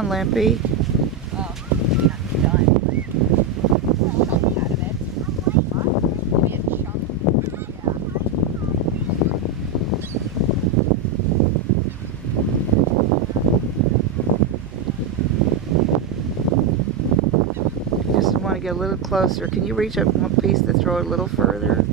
on, Limpy. Oh, yeah, it's done. Chunk out of it. Maybe a chunk. Just want to get a little closer. Can you reach up one piece to throw it a little further?